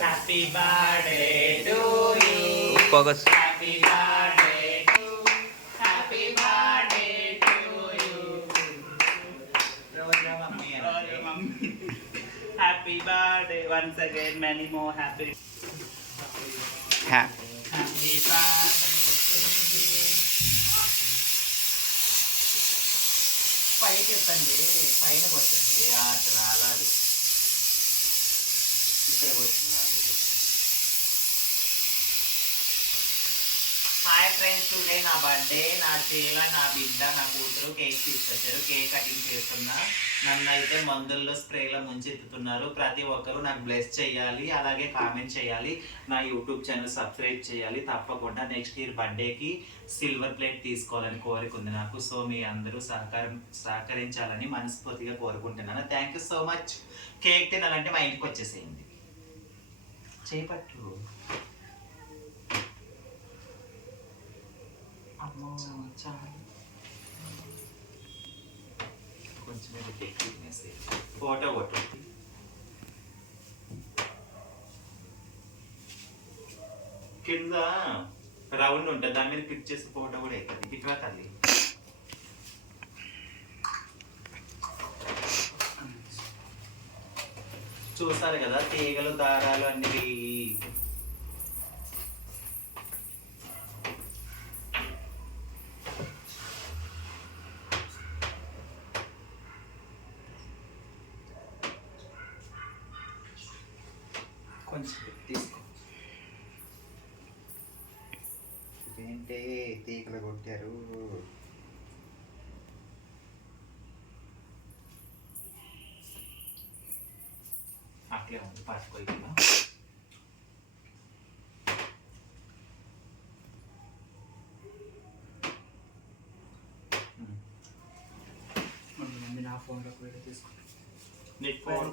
Happy birthday to you focus happy birthday to happy birthday to you Roja mummy happy birthday once again many more happy happy birthday పైకి ఎత్తండి పైన కొట్టండి అట్లా రాలాలి ఇక్కడ కొట్టింది. Hi friends, today నా birthday. నా చేల నా బిడ్డ నా కూతురు కేక్ తీసుకొచ్చారు. కేక్ కటింగ్ చేస్తున్నా. నన్ను అయితే మందుల్లో స్ప్రేలో ముంచెత్తుతున్నారు. ప్రతి ఒక్కరూ నాకు బ్లెస్ చేయాలి, అలాగే కామెంట్ చేయాలి, నా యూట్యూబ్ ఛానల్ సబ్స్క్రైబ్ చేయాలి. తప్పకుండా నెక్స్ట్ ఇయర్ బర్త్డేకి సిల్వర్ ప్లేట్ తీసుకోవాలని కోరిక ఉంది నాకు. సో మీ అందరూ సహకరించాలని మనస్ఫూర్తిగా కోరుకుంటున్నాను. Thank you so much. Cake తినాలంటే మా ఇంటికి వచ్చేసేయండి. చేపట్టు అమ్మో చాలు కొంచెం కేక్ తినేసి ఫోటో కొట్టు. కింద రౌండ్ ఉంటుంది, దాని మీద క్లిక్ చేసి ఫోటో కూడా అవుతుంది. ఇట్లా తల్లి చూస్తారు కదా తీగలు దారాలు అన్ని. కొంచెం తీసుకో. ఇదేంటే తీగలు కొట్టారు. అట్లే ఉంది పట్టుకోవాలి. నా ఫోన్లోకి వెళ్ళి తీసుకుంటాను. నీ ఫోన్